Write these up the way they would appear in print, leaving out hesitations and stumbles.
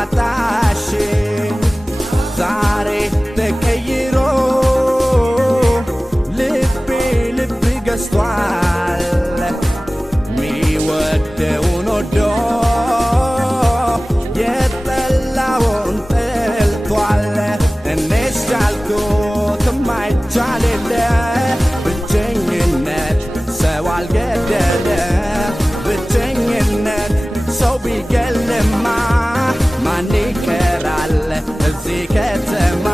ሳጣሽ ዛሬ ተቀይሮ ልብ ገዝቷል ሚወደውን ወዶ የጠላውን ጠልቷል እኔስ ቻልኩት ማይቻል የለ ብቸኝነት ሰው አልገደለ ብቸኝነት ሰው ቢገልማ ማን ይቀራል እዚህ ከተማ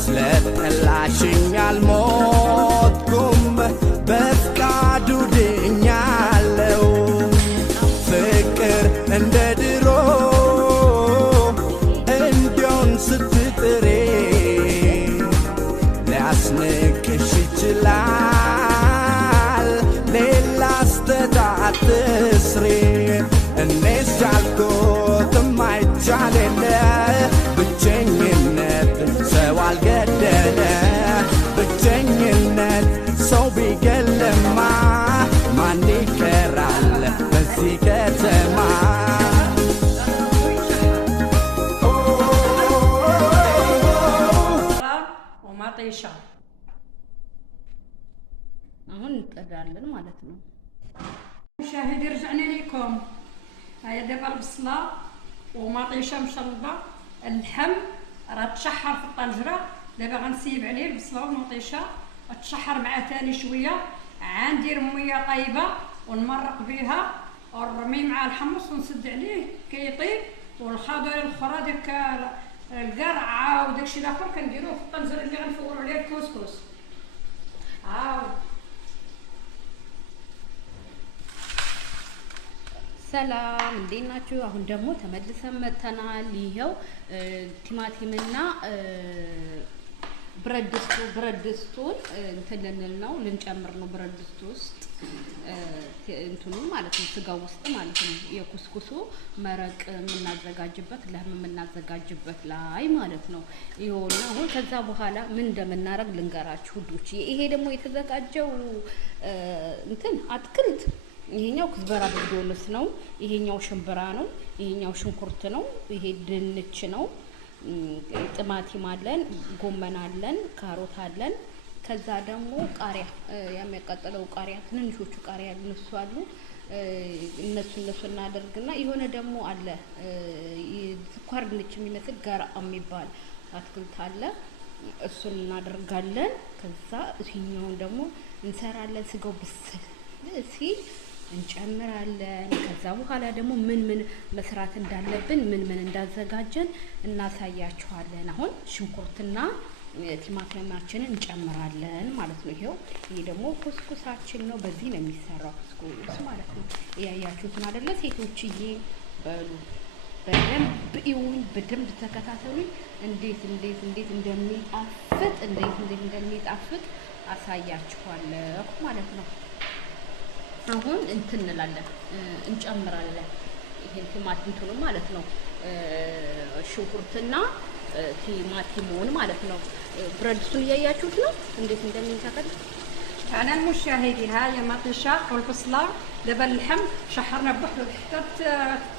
ስለጠላሽኝ አልሞትኩም በፍቃዱ ድኛለው ፍቅር እንደ ድሮ እንዲሆን ስትጥሬ ሊያስንቅሽ ይችላል ሌላ ስተት አትስሪ እኔስ ቻልኩት ማይቻል የለ ብቸኝነት ሰው አልገደለ ብቸኝነት ሰው ቢገልማ ማን ይቀራል በዚህ ከተማ ወማጤሻ አሁን እንቀዳለን ማለት ነው مشاهدي رجعنا لكم هاي دابا البصله ومطيشه مشلضه اللحم راه تشحر في الطنجره دابا غنسيب عليه البصله والمطيشه تشحر معاه ثاني شويه غندير ميه طايبه ونمرق بها ونرمي مع الحمص ونسد عليه كيطيب والخضر الاخرى داك القرعه وداكشي الاخر كنديروه في الطنجره اللي غنفوروا عليه الكسكس عاود ሰላም እንዴት ናችሁ? አሁን ደግሞ ተመልሰን መተናል። ይሄው ቲማቲምና ብረድስቱን እንትን ልንል ነው ልንጨምር ነው። ብረድስቱ ውስጥ እንትኑ ማለት ነው ስጋው ውስጥ ማለት ነው የኩስኩሱ መረቅ የምናዘጋጅበት ለህም የምናዘጋጅበት ላይ ማለት ነው። ይሄውና አሁን ከዛ በኋላ ምን እንደምናረግ ልንገራችሁ ሁዶች። ይሄ ደግሞ የተዘጋጀው እንትን አትክልት ይሄኛው ኩዝበራ በዶልስ ነው። ይሄኛው ሽምብራ ነው። ይሄኛው ሽንኩርት ነው። ይሄ ድንች ነው። ቲማቲም አለን፣ ጎመን አለን፣ ካሮት አለን። ከዛ ደግሞ ቃሪያ የሚያቃጥለው ቃሪያ ትንንሾቹ ቃሪያ እነሱ አሉ። እነሱ እናደርግና የሆነ ደግሞ አለ ስኳር ድንች የሚመስል ጋራ የሚባል አትክልት አለ። እሱን እናደርጋለን። ከዛ ይሄኛውን ደግሞ እንሰራለን። ስጋው ብስል ሲል እንጨምራለን። ከዛ በኋላ ደግሞ ምን መስራት እንዳለብን ምን እንዳዘጋጀን እናሳያችኋለን። አሁን ሽንኩርትና ቲማቲማችንን እንጨምራለን ማለት ነው። ይሄ ደግሞ ኩስኩሳችን ነው። በዚህ ነው የሚሰራው ኩስኩስ ማለት ነው። ያያችሁትን አይደለ ሴቶችዬ? በሉ በደንብ ይሁን፣ በደንብ ተከታተሉኝ። እንዴት እንደሚጣፍጥ አሳያችኋለሁ ማለት ነው። አሁን እንትን እንላለን እንጨምራለን። ይሄን ቲማቲም ማለት ነው ሽንኩርትና ቲማቲሙን ማለት ነው። ብረድስቱን እያያችሁት ነው እንዴት እንደሚንተከል። انا المشاهدي هاي مطيشه والبصله دابا اللحم شحرنا بوحدو حتى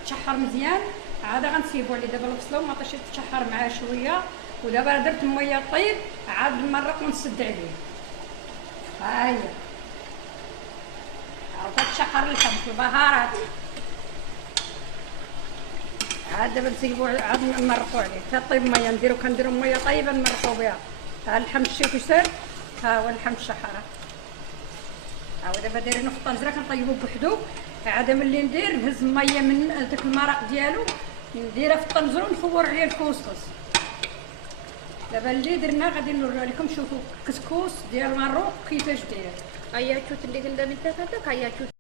تشحر مزيان عاد غنسيبو عليه دابا البصله ومطيشه تشحر معاه شويه ودابا درت ميه طيب عاد نمرق ونسد عليه. هاي تشحر اللحم في البهارات عاد دابا نسيبو عاد نمرقو عليه تطيب ميه كنديرو ميه طيبه نمرقو بها. ها اللحم شتي كيف صار؟ ها هو اللحم الشحره. ها دابا دايرينو في الطنجره كنطيبو بوحدو. عاد ملي ندير نهز ميه من داك المرق ديالو نديرها في الطنجره ونفور عليه الكسكس. دابا اللي درنا غادي نوريو لكم. شوفوا كسكس ديال المروك كيفاش داير. አያችሁት እንዴት እንደሚተከተክ አያችሁት።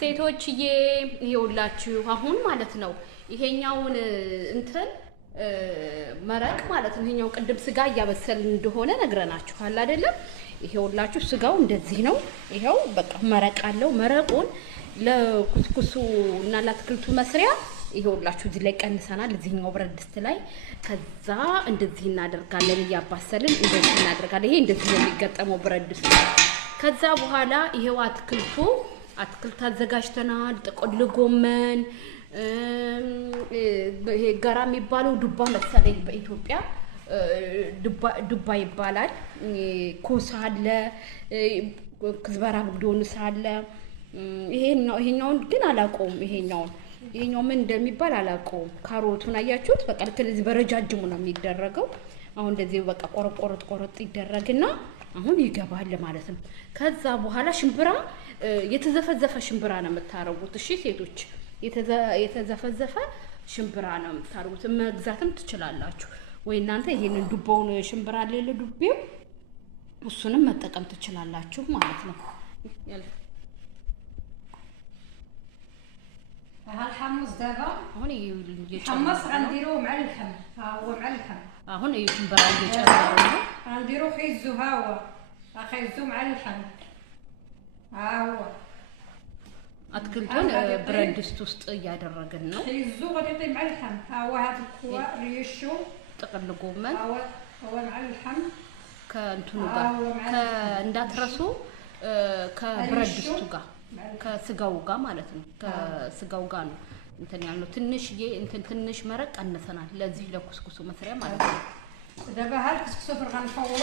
ሴቶችዬ ይኸውላችሁ አሁን ማለት ነው ይሄኛውን እንትን መረቅ ማለት ነው። ይሄኛው ቅድም ስጋ እያበሰልን እንደሆነ ነግረናችኋል አይደለም? ይሄውላችሁ ስጋው እንደዚህ ነው። ይሄው በቃ መረቅ አለው። መረቁን ለኩስኩሱ እና ለአትክልቱ መስሪያ ይሄውላችሁ እዚህ ላይ ቀንሰናል፣ እዚህኛው ብረት ድስት ላይ። ከዛ እንደዚህ እናደርጋለን፣ እያባሰልን እንደዚህ እናደርጋለን። ይሄ እንደዚህ ነው የሚገጠመው ብረት ድስት። ከዛ በኋላ ይሄው አትክልት አዘጋጅተናል። ጥቅል ጎመን፣ ይሄ ጋራ የሚባለው ዱባ መሰለኝ በኢትዮጵያ ዱባ ይባላል። ኮሳ አለ፣ ክዝበራ ብግዶንስ አለ። ይሄኛውን ግን አላውቀውም። ይሄኛው ምን እንደሚባል አላውቀውም። ካሮቱን አያችሁት? በቃ ስለዚህ በረጃጅሙ ነው የሚደረገው። አሁን እንደዚህ በቃ ቆረጥ ይደረግና አሁን ይገባል ማለት ነው። ከዛ በኋላ ሽምብራ፣ የተዘፈዘፈ ሽምብራ ነው የምታረጉት። እሺ ሴቶች፣ የተዘፈዘፈ ሽምብራ ነው የምታረጉት። መግዛትም ትችላላችሁ ወይ እናንተ ይሄንን ዱባውን ሽምብራ ለለ ዱቤው እሱንም መጠቀም ትችላላችሁ ማለት ነው። الحمص دابا አሁን الحمص غنديرو مع اللحم. ها هو مع اللحم. አሁን ሽምብራ እየጨመሩ ነው። غنديرو خيزو ها هو خيزو مع اللحم. ها هو አትክልቱን ብረት ድስት ውስጥ እያደረግን ነው። خيزو غادي يطيب مع اللحم. ها هو هذا الكوا ريشو ጥቅል ጎመን هو مع اللحم ከእንትኑ ጋር እንዳትረሱ ከብረት ድስቱ ጋር ከስጋው ጋር ማለት ነው። ከስጋው ጋር ነው እንትን ያለው። ትንሽ መረቅ ቀንሰናል ለዚህ ለኩስኩሱ መስሪያ ማለት ነው። دابا ها الكسكسو غنفورو.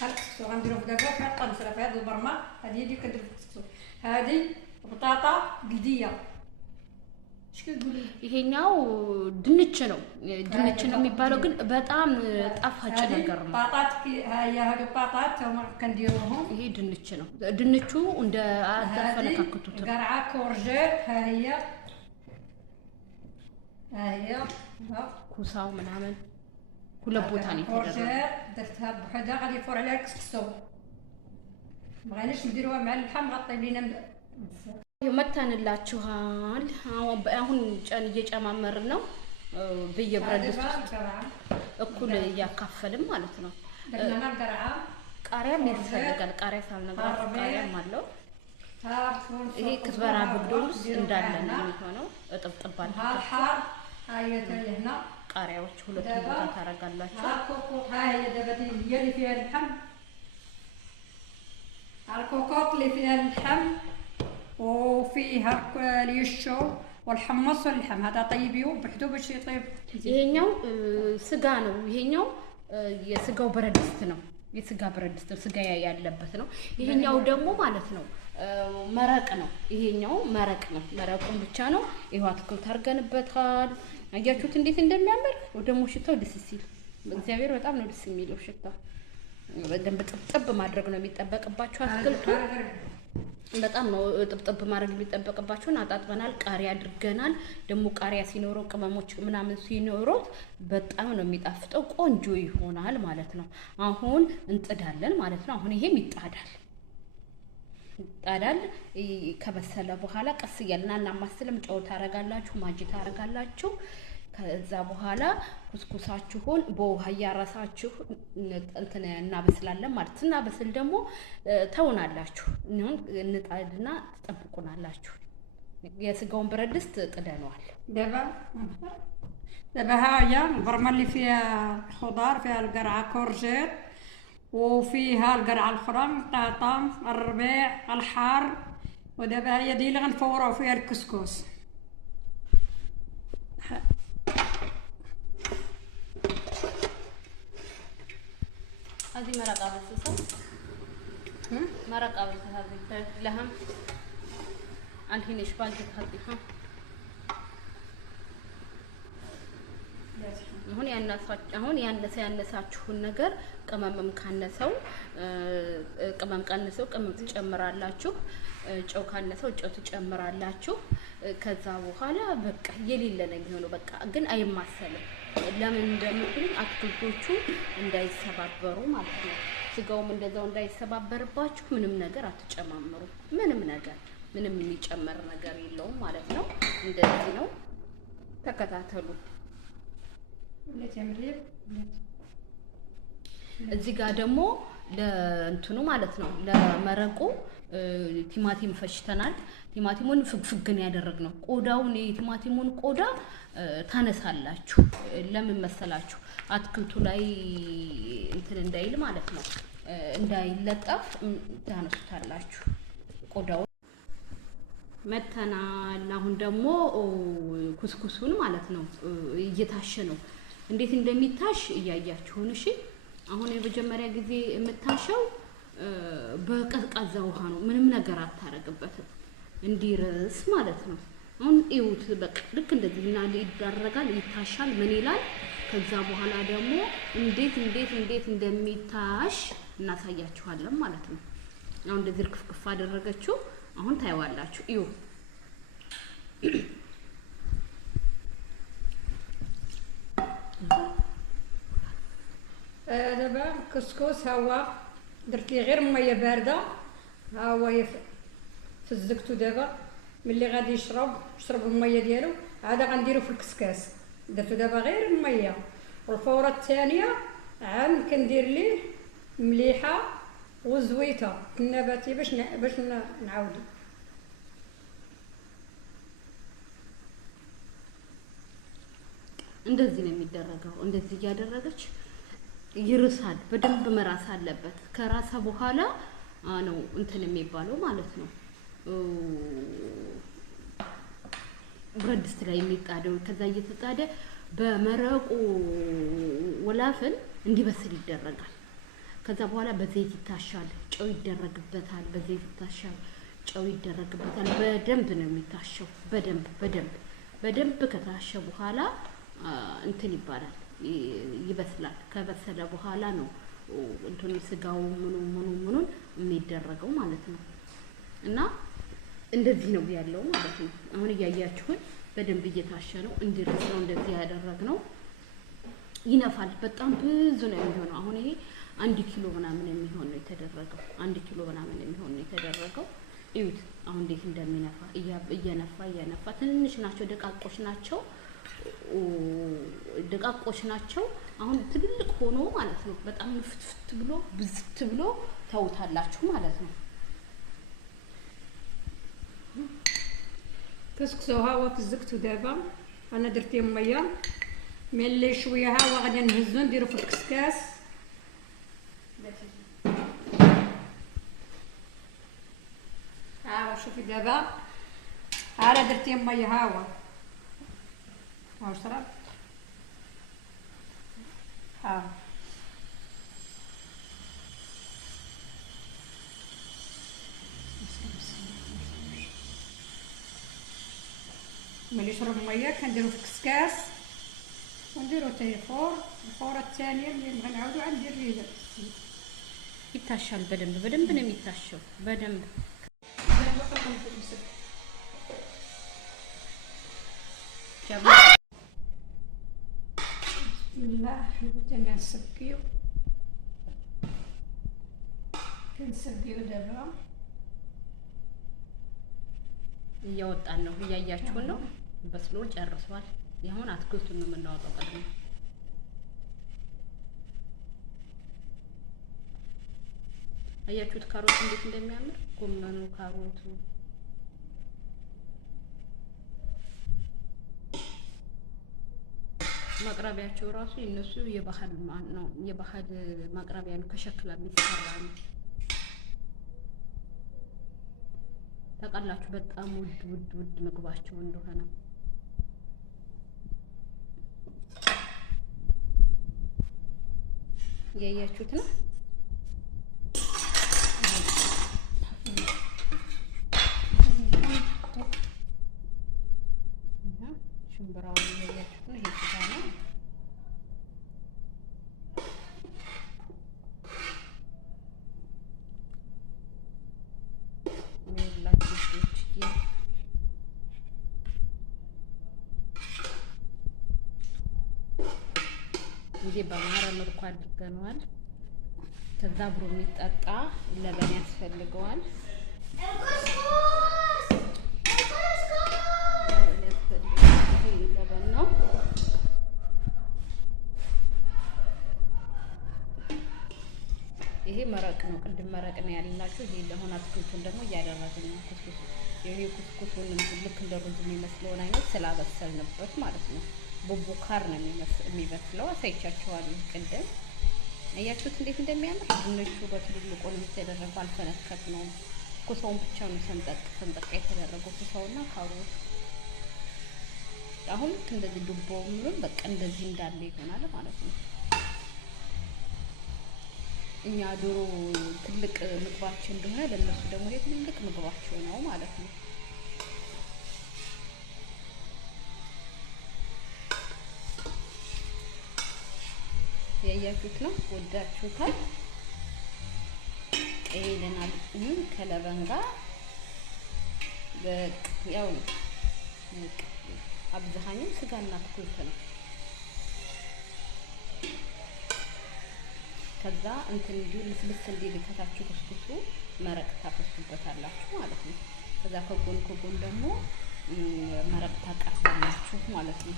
ها الكسكسو غنديرو في دابا في الطنجره في هذه البرمه. هذه اللي كندير في الكسكسو. هذه بطاطا قديه. اش كتقولي؟ ይሄኛው ድንች ነው የሚባለው ግን በጣም ጣፋጭ ነገር ነው። ባጣት هذا باطات هما كنديروهم. ይሄ ድንች ነው። ድንቹ እንደ አፈለካክቱት قرعه كورجيت. ها هي ኩሳው ምናምን ሁለት ቦታ ነው የተደረገው። درتها بوحدها غادي يفور عليها الكسكسو. بغيناش نديروها مع اللحم غطي لينا ይመታንላችኋል። አሁን እየጨማመርን ነው በየብረት ድስት እኩል እያካፈልን ማለት ነው። ቃሪያም ያስፈልጋል። ቃሪያ ሳልነግራችሁ ቃሪያም አለው። ይሄ ክዝበራ ብግዶንስ እንዳለ ነው የሚሆነው። እጥብጥብ አድርጋችሁ ቃሪያዎች ሁለቱም ቦታ ታረጋላችሁ። الكوكوط اللي فيها اللحم وفيها اليشو والحمص واللحم. هذا طيبيو بحدو باش يطيب. ይሄኛው ስጋ ነው። ይሄኛው የስጋው ብረት ድስት ነው። የስጋ ብረት ድስት ስጋ ያለበት ነው። ይሄኛው ደግሞ ማለት ነው መረቅ ነው። ይሄኛው መረቅ ነው። መረቁን ብቻ ነው። ይሄው አትክልት አድርገንበታል። አያችሁት እንዴት እንደሚያምር። ደግሞ ሽታው ደስ ሲል እግዚአብሔር በጣም ነው ደስ የሚለው ሽታው። በደንብ ጥብጥብ ማድረግ ነው የሚጠበቅባችሁ። አትክልቱ በጣም ነው ጥብጥብ ማድረግ የሚጠበቅባችሁን። አጣጥበናል፣ ቃሪያ አድርገናል። ደግሞ ቃሪያ ሲኖረው ቅመሞች ምናምን ሲኖሩት በጣም ነው የሚጣፍጠው። ቆንጆ ይሆናል ማለት ነው። አሁን እንጥዳለን ማለት ነው። አሁን ይሄም ይጣዳል። ከበሰለ በኋላ ቀስ እያልና እናማስልም። ጨው ታረጋላችሁ፣ ማጂ ታረጋላችሁ። ከዛ በኋላ ኩስኩሳችሁን በውሃ ያራሳችሁ እንትን እናበስላለን ማለት ነው። እናበስል ደግሞ ተውናላችሁ። እንጣድና ተጠብቁናላችሁ። የስጋውን ብረት ድስት ጥደነዋል። دابا هاهي البرمه اللي فيها خضار، فيها القرعه كورجيت وفيها القرعه الاخرى بطاطا الربيع الحار. ودابا هي دي اللي غنفورو فيها الكسكس. هذه مرقه بس مرقه بس هذه لحم الحين ايش باقي تحطيها؟ አሁን ያነሳችሁን ነገር ቅመምም ካነሰው ቅመም ቀንሰው ቅመም ትጨምራላችሁ። ጨው ካነሰው ጨው ትጨምራላችሁ። ከዛ በኋላ በቃ የሌለ ነው የሚሆነው። በቃ ግን አይማሰልም። ለምን እንደምትሉኝ አትክልቶቹ እንዳይሰባበሩ ማለት ነው። ስጋውም እንደዛው እንዳይሰባበርባችሁ ምንም ነገር አትጨማምሩ። ምንም ነገር ምንም የሚጨመር ነገር የለውም ማለት ነው። እንደዚህ ነው። ተከታተሉ። እዚህ ጋር ደግሞ ለእንትኑ ማለት ነው ለመረቁ ቲማቲም ፈጭተናል። ቲማቲሙን ፍግፍግን ያደረግነው ቆዳውን የቲማቲሙን ቆዳ ታነሳላችሁ። ለምን መሰላችሁ? አትክልቱ ላይ እንትን እንዳይል ማለት ነው፣ እንዳይለጠፍ ታነሱታላችሁ ቆዳውን። መተናል። አሁን ደግሞ ኩስኩሱን ማለት ነው እየታሸ ነው። እንዴት እንደሚታሽ እያያችሁን። እሺ አሁን የመጀመሪያ ጊዜ የምታሸው በቀዝቃዛ ውሃ ነው። ምንም ነገር አታረግበትም፣ እንዲርስ ማለት ነው። አሁን እዩት፣ በቃ ልክ እንደዚህ እና ይደረጋል፣ ይታሻል። ምን ይላል? ከዛ በኋላ ደግሞ እንዴት እንደሚታሽ እናሳያችኋለን ማለት ነው። አሁን እንደዚህ ርክፍክፍ አደረገችው። አሁን ታይዋላችሁ። እዩ دابا كسكس هو درت ليه غير ميه بارده، ها هو فزقته دابا ملي غادي يشرب الميه ديالو عاد غنديرو في الكسكاس. درتو دابا غير الميه. والفوره الثانيه عاد كندير ليه مليحه وزويته النباتي باش نعاودو. እንደዚህ ነው የሚደረገው። እንደዚህ ያደረገች ይርሳል። በደንብ መራስ አለበት። ከራሳ በኋላ ነው እንትን የሚባለው ማለት ነው። ብረት ድስት ላይ የሚጣደው ከዛ እየተጣደ በመረቁ ወላፈን እንዲበስል ይደረጋል። ከዛ በኋላ በዘይት ይታሻል፣ ጨው ይደረግበታል። በዘይት ይታሻል፣ ጨው ይደረግበታል። በደንብ ነው የሚታሸው። በደንብ ከታሸ በኋላ እንትን ይባላል፣ ይበስላል። ከበሰለ በኋላ ነው እንትን ስጋው ምኑን የሚደረገው ማለት ነው። እና እንደዚህ ነው ያለው ማለት ነው። አሁን እያያችሁን በደንብ እየታሸ ነው። እንዲርስ ነው እንደዚህ ያደረግነው። ይነፋል። በጣም ብዙ ነው የሚሆነው። አሁን ይሄ 1 ኪሎ ምናምን የሚሆን ነው የተደረገው። 1 ኪሎ ምናምን የሚሆን ነው የተደረገው። እዩት አሁን እንዴት እንደሚነፋ እየነፋ ትንንሽ ናቸው፣ ደቃቆች ናቸው። አሁን ትልልቅ ሆኖ ማለት ነው በጣም ፍትፍት ብሎ ብዝት ብሎ ታውታላችሁ ማለት ነው። كسكسو هاوا فزقتو دابا انا درت ليه ميه ملي شويه هاوا غادي نهزو نديرو في الكسكاس. هاوا شوفي دابا انا درت ليه ميه هاوا شرب ها ملي يشرب ميه كنديرو في الكسكاس ونديرو حتى الفوره الثانيه اللي نبغي نعاودو عاد ندير ليه ይታሻል። በደንብ ነው የሚታሸው። በደንብ بسم الله بدنا نسقيو كنسقيو دابا እያወጣን ነው። እያያችሁን ነው። በስሎ ጨርሷል። ይሁን አትክልቱን ነው የምናወጣው ቀድሞ። አያችሁት ካሮት እንዴት እንደሚያምር ጎመኑ፣ ካሮቱ ማቅረቢያቸው ራሱ የነሱ የባህል ነው። የባህል ማቅረቢያ ነው። ከሸክላ የሚሰራ ነው። ታውቃላችሁ በጣም ውድ ምግባቸው እንደሆነ። ያያችሁት ነው። ሽምብራው ያያችሁት ነው። ይሄ ስጋ ነው። እንዴ በማረ መልኩ አድርገናል። ከዛ አብሮ የሚጠጣ ለበን ያስፈልገዋል። ይሄ መረቅ ነው። ቅድም መረቅ ነው ያላችሁ። ይሄ ለሆነ አትክልቱን ደግሞ እያደረግን ነው። ኩስኩስ ይሄ ኩስኩሱን ልክ እንደ ሩዝ የሚመስለውን አይነት ስላበሰልንበት ማለት ነው። ቡቡካር ነው የሚመስለው። አሳይቻችኋለሁ ቅድም። አያችሁት እንዴት እንደሚያምር። ድንቹ በትልልቁ ነው የተደረገው። አልፈነከት ነው። ኩሳውን ብቻ ነው ሰንጠቅ የተደረገው ኩሳውና ካሮት። አሁን እንደዚህ ዱባው ምንም በቃ እንደዚህ እንዳለ ይሆናል ማለት ነው። እኛ ዶሮ ትልቅ ምግባችን እንደሆነ ለነሱ ደግሞ ይሄ ትልቅ ምግባቸው ነው ማለት ነው። ያያችሁት ነው። ወዳችሁታል። ይሄንናል ከለበን ጋር ያው አብዛኛው ስጋና አትክልት ነው። ከዛ እንትን እንዲሁ ልስልስ እንዲል ከታችሁ ኩስኩሱ መረቅ ታፈሱበታላችሁ ማለት ነው። ከዛ ከጎን ደግሞ መረቅ ታቀርባላችሁ ማለት ነው።